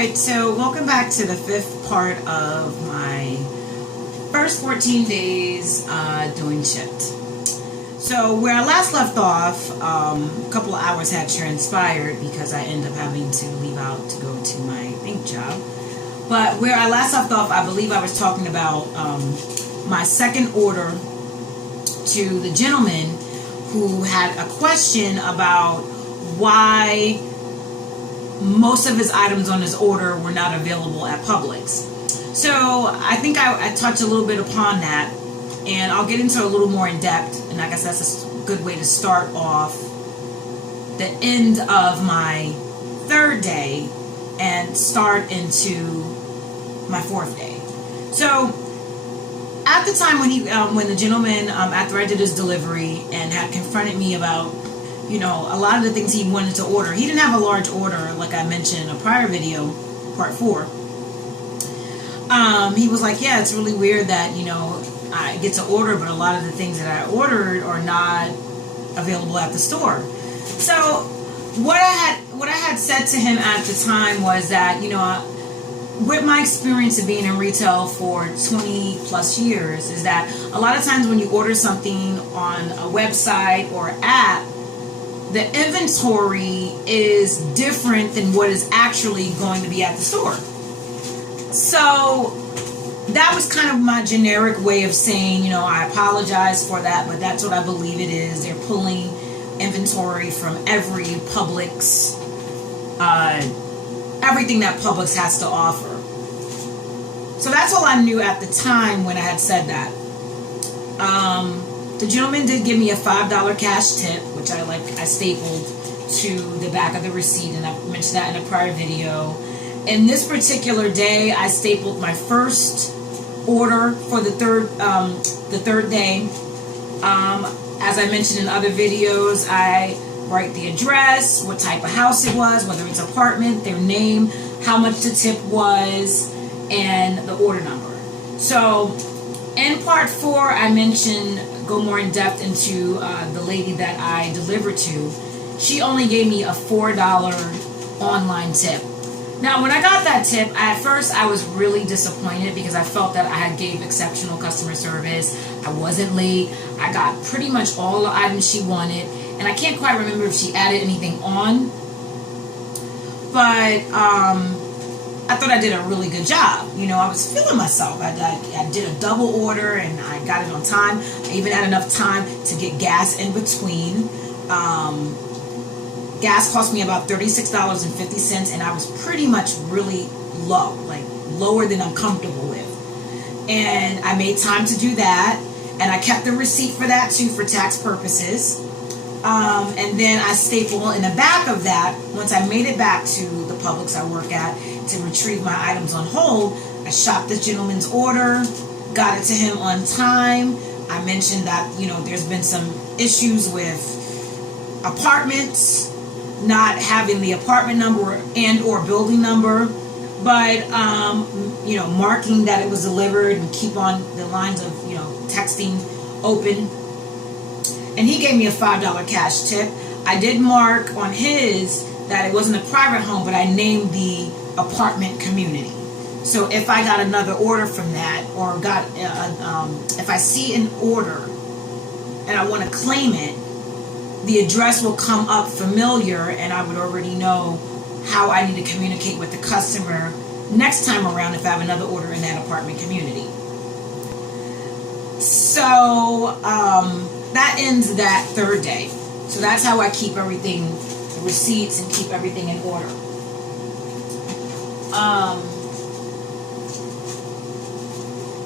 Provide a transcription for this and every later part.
Alright, so welcome back to the fifth part of my first 14 days doing SHIPT. So where I last left off, a couple of hours had transpired because I ended up having to leave out to go to my bank job. But where I last left off, I believe I was talking about my second order to the gentleman who had a question about why most of his items on his order were not available at Publix. So I think I touched a little bit upon that, and I'll get into a little more in depth, and I guess that's a good way to start off the end of my third day and start into my fourth day. So at the time when the gentleman, after I did his delivery and had confronted me about, you know, a lot of the things he wanted to order. He didn't have a large order, like I mentioned in a prior video, part 4. He was like, yeah, it's really weird that, you know, I get to order, but a lot of the things that I ordered are not available at the store. So what I had said to him at the time was that, you know, with my experience of being in retail for 20 plus years, is that a lot of times when you order something on a website or app, the inventory is different than what is actually going to be at the store. So that was kind of my generic way of saying, you know, I apologize for that, but that's what I believe it is. They're pulling inventory from every Publix, everything that Publix has to offer. So that's all I knew at the time when I had said that. The gentleman did give me a $5 cash tip, which I stapled to the back of the receipt, and I mentioned that in a prior video. In this particular day, I stapled my first order for the third day. As I mentioned in other videos, I write the address, what type of house it was, whether it's apartment, their name, how much the tip was, and the order number. So in part 4, I mentioned, go more in depth into the lady that I delivered to. She only gave me a $4 online tip. Now, when I got that tip, at first I was really disappointed because I felt that I had gave exceptional customer service. I wasn't late. I got pretty much all the items she wanted, and I can't quite remember if she added anything on, but I thought I did a really good job. You know, I was feeling myself. I did a double order and I got it on time. I even had enough time to get gas in between. Gas cost me about $36.50, and I was pretty much really low, like lower than I'm comfortable with. And I made time to do that, and I kept the receipt for that too for tax purposes. And then I stapled in the back of that, once I made it back to the Publix I work at to retrieve my items on hold, I shopped this gentleman's order, got it to him on time. I mentioned that, you know, there's been some issues with apartments not having the apartment number and or building number, but you know, marking that it was delivered and keep on the lines of, you know, texting open. And he gave me a $5 cash tip. I did mark on his that it wasn't a private home, but I named the apartment community. So if I got another order from that, or got if I see an order and I want to claim it, the address will come up familiar, and I would already know how I need to communicate with the customer next time around if I have another order in that apartment community. So that ends that third day. So that's how I keep everything, the receipts, and keep everything in order.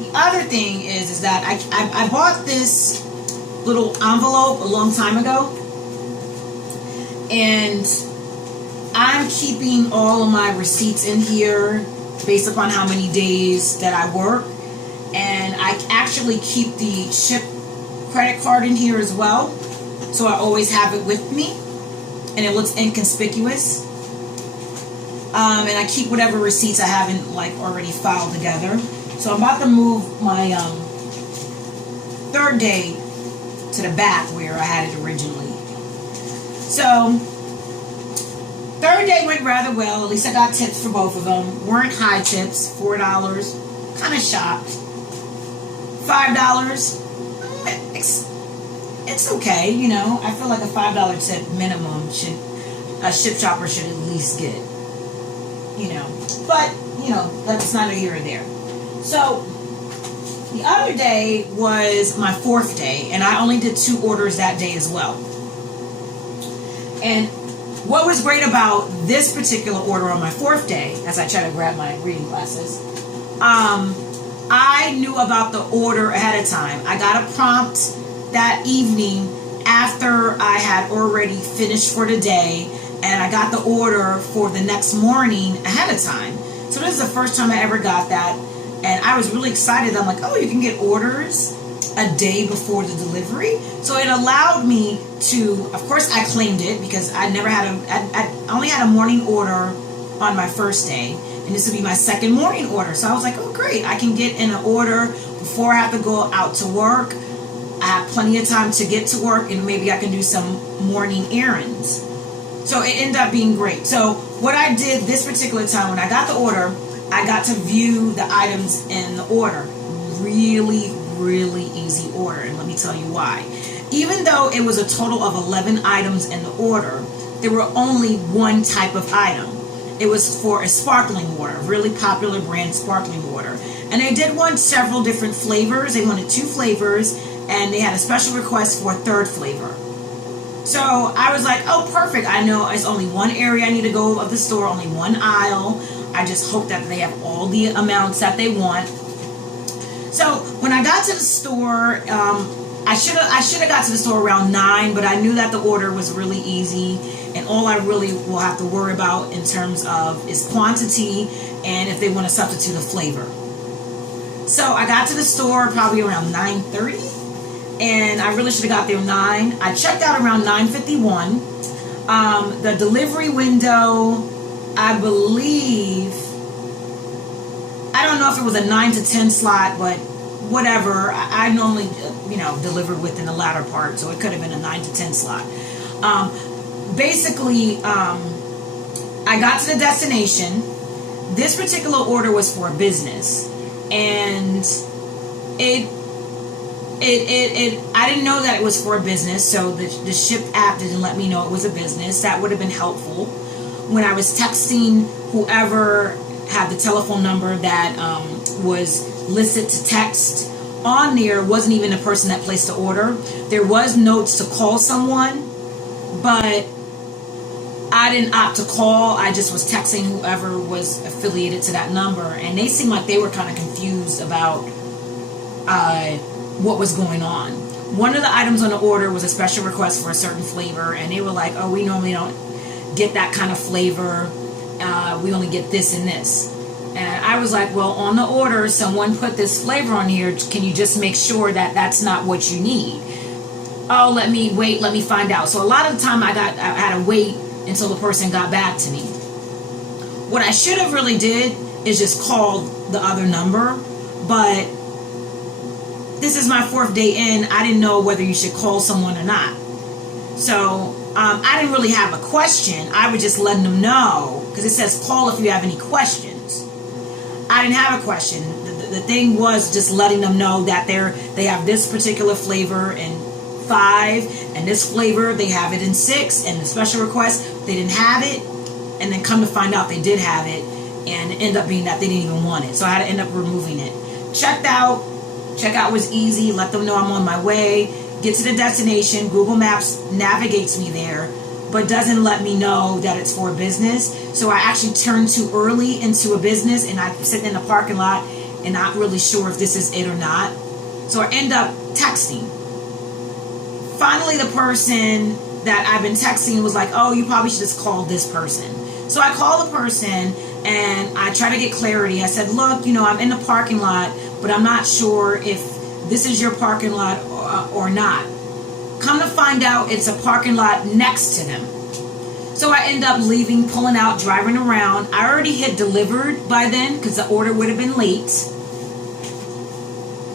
The other thing is that I bought this little envelope a long time ago, and I'm keeping all of my receipts in here based upon how many days that I work, and I actually keep the SHIPT credit card in here as well, so I always have it with me and it looks inconspicuous. And I keep whatever receipts I haven't like already filed together. So I'm about to move my third day to the back where I had it originally. So Third day went rather well. At least I got tips for both of them. Weren't high tips, $4. Kind of shocked. $5. It's okay, you know. I feel like a $5 tip minimum a ship shopper should at least get, you know. But, you know, that's neither here or there. So the other day was my 4th day, and I only did 2 orders that day as well. And what was great about this particular order on my 4th day, as I try to grab my reading glasses, I knew about the order ahead of time. I got a prompt that evening after I had already finished for the day, and I got the order for the next morning ahead of time. So this is the first time I ever got that, and I was really excited. I'm like, oh, you can get orders a day before the delivery. So it allowed me to, of course I claimed it because I never had I only had a morning order on my first day, and this would be my second morning order. So I was like, oh great, I can get in an order before I have to go out to work. I have plenty of time to get to work, and maybe I can do some morning errands. So it ended up being great. So what I did this particular time, when I got the order, I got to view the items in the order. Really, really easy order, and let me tell you why. Even though it was a total of 11 items in the order, there were only one type of item. It was for a sparkling water, really popular brand sparkling water. And they did want several different flavors. They wanted 2 flavors, and they had a special request for a 3rd flavor. So I was like, oh, perfect. I know it's only one area I need to go of the store, only one aisle. I just hope that they have all the amounts that they want. So when I got to the store, I should have got to the store around 9, but I knew that the order was really easy, and all I really will have to worry about in terms of is quantity and if they want to substitute a flavor. So I got to the store probably around 9:30. And I really should have got there 9. I checked out around 9:51. The delivery window, I believe, I don't know if it was a 9 to 10 slot, but whatever. I normally, you know, deliver within the latter part, so it could have been a 9 to 10 slot. Basically, I got to the destination. This particular order was for a business, and I didn't know that it was for a business, so the SHIPT app didn't let me know it was a business. That would have been helpful. When I was texting whoever had the telephone number that was listed to text on there, wasn't even the person that placed the order. There was notes to call someone, but I didn't opt to call. I just was texting whoever was affiliated to that number, and they seemed like they were kind of confused about what was going on. One of the items on the order was a special request for a certain flavor, and they were like, oh, we normally don't get that kind of flavor. We only get this and this. And I was like, well, on the order, someone put this flavor on here. Can you just make sure that that's not what you need? Oh, let me wait, let me find out. So a lot of the time I had to wait until the person got back to me. What I should have really did is just called the other number, but this is my 4th day in. I didn't know whether you should call someone or not. So I didn't really have a question. I was just letting them know, because it says call if you have any questions. I didn't have a question. The thing was just letting them know that they have this particular flavor in 5, and this flavor they have it in 6, and the special request they didn't have it, and then come to find out they did have it, and it ended up being that they didn't even want it. So I had to end up removing it. Checked out. Checkout was easy. Let them know I'm on my way. Get to the destination. Google Maps navigates me there, but doesn't let me know that it's for a business. So I actually turned too early into a business, and I'm sitting in the parking lot and not really sure if this is it or not. So I end up texting. Finally, the person that I've been texting was like, oh, you probably should just call this person. So I call the person, and I try to get clarity. I said, look, you know, I'm in the parking lot, but I'm not sure if this is your parking lot or not. Come to find out, it's a parking lot next to them. So I end up leaving, pulling out, driving around. I already hit delivered by then because the order would have been late.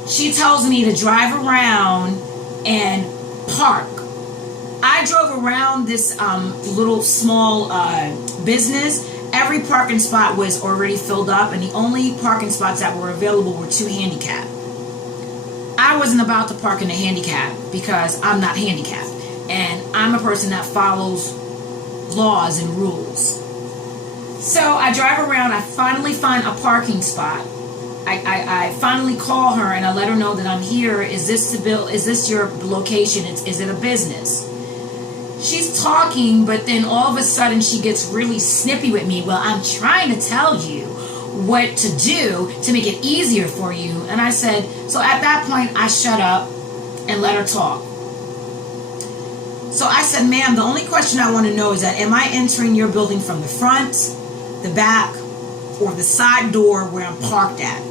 She tells me to drive around and park. I drove around this little small business, every parking spot was already filled up, and the only parking spots that were available were 2 handicap. I wasn't about to park in a handicap because I'm not handicapped, and I'm a person that follows laws and rules. So I drive around, I finally find a parking spot. I finally call her and I let her know that I'm here. Is this your location? Is it a business? She's talking, but then all of a sudden she gets really snippy with me. Well, I'm trying to tell you what to do to make it easier for you. And I said, so at that point I shut up and let her talk. So I said, ma'am, the only question I want to know is that, am I entering your building from the front, the back, or the side door where I'm parked at?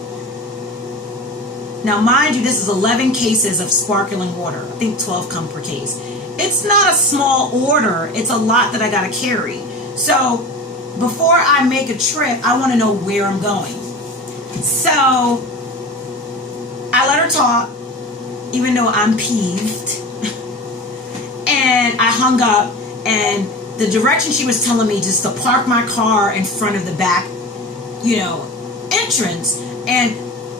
Now, mind you, this is 11 cases of sparkling water. I think 12 come per case. It's not a small order. It's a lot that I got to carry. So before I make a trip, I want to know where I'm going. So I let her talk, even though I'm peeved. And I hung up, and the direction she was telling me just to park my car in front of the back, entrance. And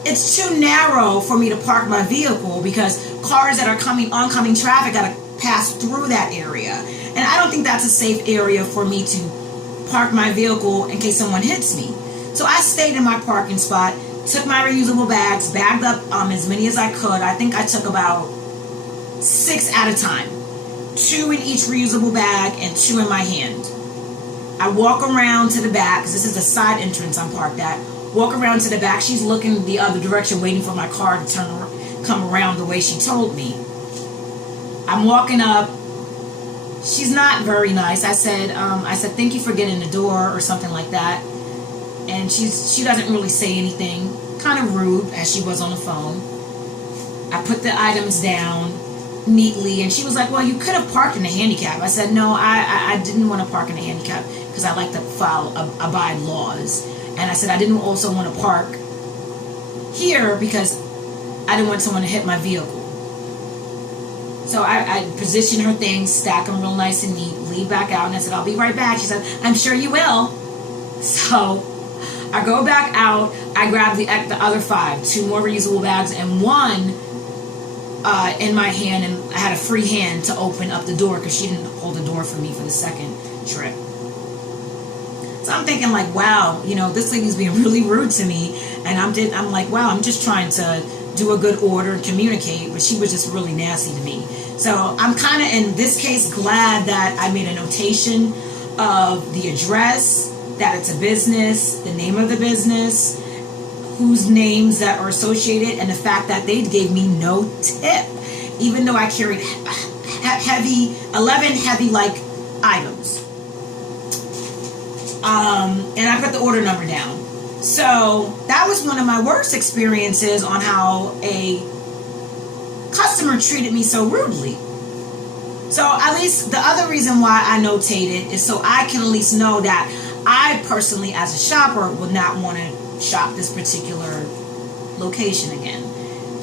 it's too narrow for me to park my vehicle because cars that are oncoming traffic got to pass through that area. And I don't think that's a safe area for me to park my vehicle in case someone hits me. So I stayed in my parking spot, took my reusable bags, bagged up as many as I could. I think I took about 6 at a time. 2 in each reusable bag and 2 in my hand. I walk around to the back, because this is the side entrance I'm parked at. Walk around to the back. She's looking the other direction, waiting for my car to come around the way she told me. I'm walking up. She's not very nice. I said, thank you for getting the door, or something like that. And she doesn't really say anything. Kind of rude, as she was on the phone. I put the items down neatly, and she was like, well, you could have parked in a handicap. I said, no, I didn't want to park in a handicap because I like to abide laws. And I said I didn't also want to park here because I didn't want someone to hit my vehicle. So I positioned her things, stack them real nice and neat, leave back out, and I said, I'll be right back. She said, I'm sure you will. So I go back out, I grab the other 5, 2 more reusable bags, and 1 in my hand, and I had a free hand to open up the door because she didn't hold the door for me for the second trip. So I'm thinking like, wow, this lady's being really rude to me, and I'm like, wow, I'm just trying to do a good order and communicate, but she was just really nasty to me. So I'm kind of, in this case, glad that I made a notation of the address, that it's a business, the name of the business, whose names that are associated, and the fact that they gave me no tip, even though I carried 11 heavy like items. And I put the order number down. So that was one of my worst experiences on how a customer treated me so rudely. So at least the other reason why I notated is so I can at least know that I personally, as a shopper, would not want to shop this particular location again,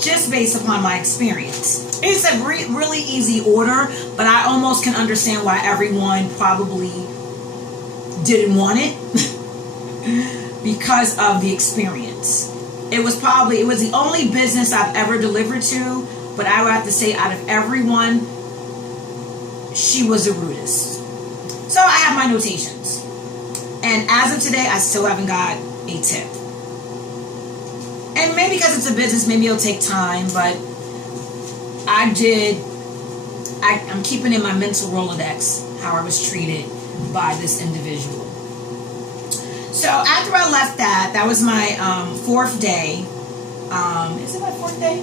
just based upon my experience. It's a really easy order, but I almost can understand why everyone probably didn't want it because of the experience. It was the only business I've ever delivered to, but I would have to say out of everyone, she was the rudest. So I have my notations. And as of today, I still haven't got a tip. And maybe because it's a business, maybe it'll take time, but I'm keeping in my mental Rolodex how I was treated by this individual. So after I left that was my 4th day. Is it my 4th day?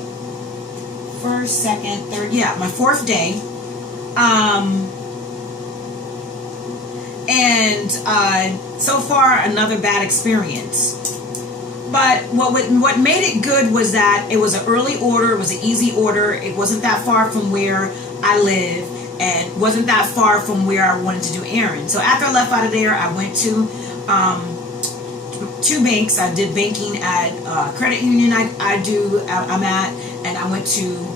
First, second, third, yeah, my 4th day. And so far, another bad experience. But what made it good was that it was an early order. It was an easy order. It wasn't that far from where I live, and wasn't that far from where I wanted to do errands. So after I left out of there, I went to 2 banks. I did banking at credit union I'm at, and I went to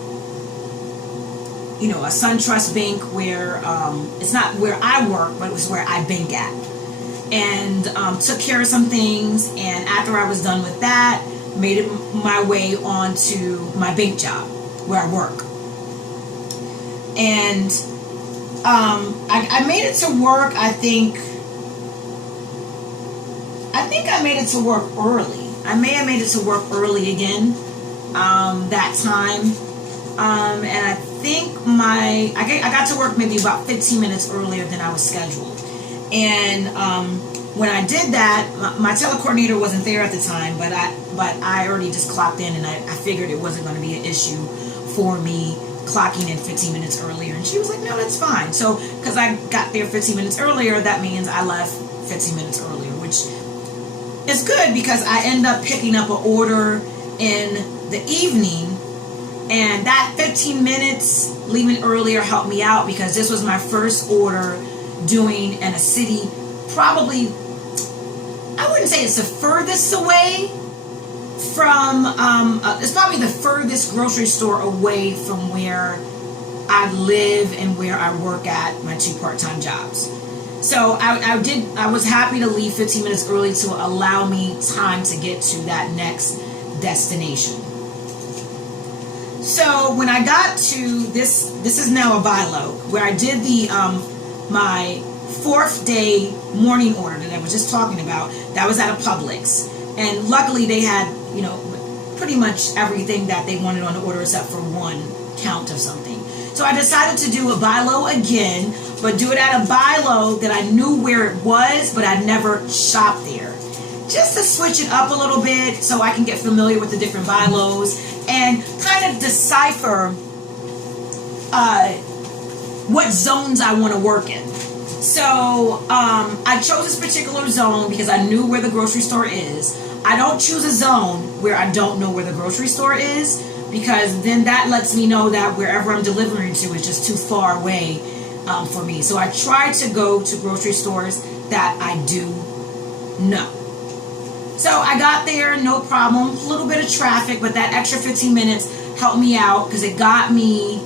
a SunTrust bank where it's not where I work, but it was where I bank at. and took care of some things. And after I was done with that, made it my way on to my bank job where I work. And I made it to work. I think I made it to work early. I may have made it to work early again that time. And I think I got to work maybe about 15 minutes earlier than I was scheduled. And when I did that, my telecoordinator wasn't there at the time, but I already just clocked in, and I figured it wasn't going to be an issue for me clocking in 15 minutes earlier. And she was like, no, that's fine. So because I got there 15 minutes earlier, that means I left 15 minutes earlier, which is good because I end up picking up an order in the evening. And that 15 minutes leaving earlier helped me out because this was my first order doing in a city, probably, I wouldn't say it's the furthest away from, it's probably the furthest grocery store away from where I live and where I work at my 2 part-time jobs. So I was happy to leave 15 minutes early to allow me time to get to that next destination. So when I got to this is now a buy low, where I did the my 4th day morning order that I was just talking about. That was at a Publix, and luckily they had, you know, pretty much everything that they wanted on the order except for one count of something. So I decided to do a buy low again, but do it at a buy low that I knew where it was, but I'd never shopped there, just to switch it up a little bit so I can get familiar with the different buy lows and kind of decipher what zones I want to work in. So I chose this particular zone because I knew where the grocery store is. I don't choose a zone where I don't know where the grocery store is, because then that lets me know that wherever I'm delivering to is just too far away for me. So I try to go to grocery stores that I do know. So I got there, no problem, a little bit of traffic, but that extra 15 minutes helped me out because it got me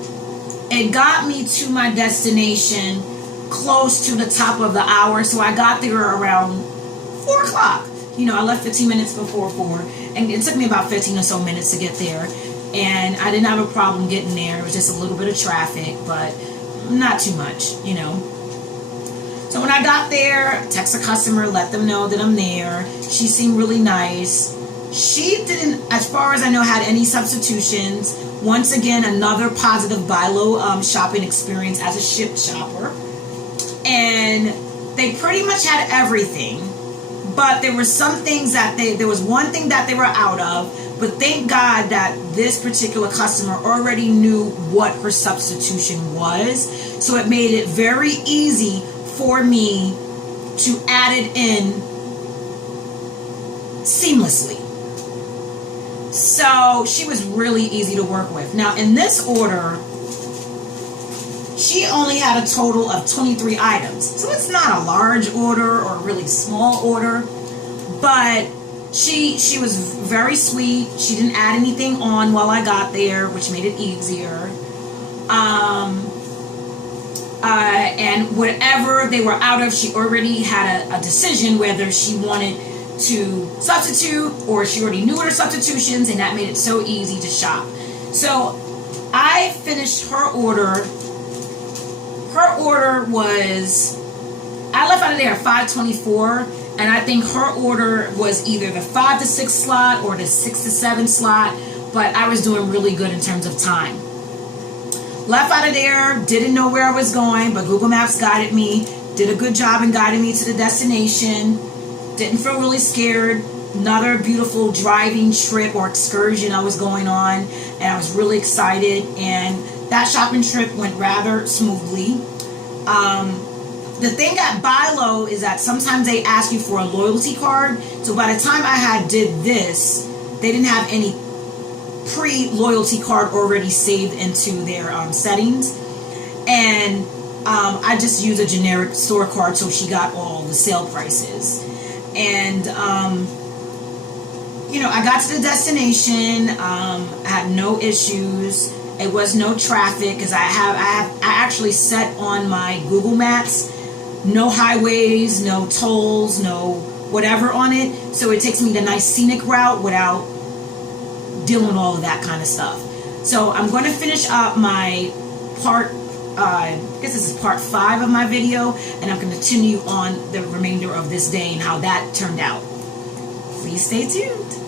to my destination close to the top of the hour. So I got there around 4 o'clock. You know, I left 15 minutes before 4, and it took me about 15 or so minutes to get there. And I didn't have a problem getting there. It was just a little bit of traffic, but not too much, you know. So when I got there, text a customer, let them know that I'm there. She seemed really nice. She didn't, as far as I know, had any substitutions. Once again, another positive buy low shopping experience as a SHIPT shopper. And they pretty much had everything. But there were some things that there was one thing that they were out of. But thank God that this particular customer already knew what her substitution was. So it made it very easy for me to add it in seamlessly. So she was really easy to work with. Now in this order, she only had a total of 23 items. So it's not a large order or a really small order, but she was very sweet. She didn't add anything on while I got there, which made it easier. And whatever they were out of, she already had a decision whether she wanted to substitute or she already knew her substitutions, and that made it so easy to shop. So I finished her order. Her order was, I left out of there at 5:24, and I think her order was either the 5 to 6 slot or the 6 to 7 slot, but I was doing really good in terms of time. Left out of there, didn't know where I was going, but Google Maps guided me, did a good job in guiding me to the destination. Didn't feel really scared. Another beautiful driving trip or excursion I was going on, and I was really excited, and that shopping trip went rather smoothly. The thing at Buy Low is that sometimes they ask you for a loyalty card, so by the time I did this, they didn't have any pre-loyalty card already saved into their settings, and I just used a generic store card, so she got all the sale prices. And you know, I got to the destination. I had no issues. It was no traffic because I actually set on my Google Maps no highways, no tolls, no whatever on it. So it takes me the nice scenic route without dealing with all of that kind of stuff. So I'm going to finish up my part, I guess this is part 5 of my video, and I'm going to continue on the remainder of this day and how that turned out. Please stay tuned.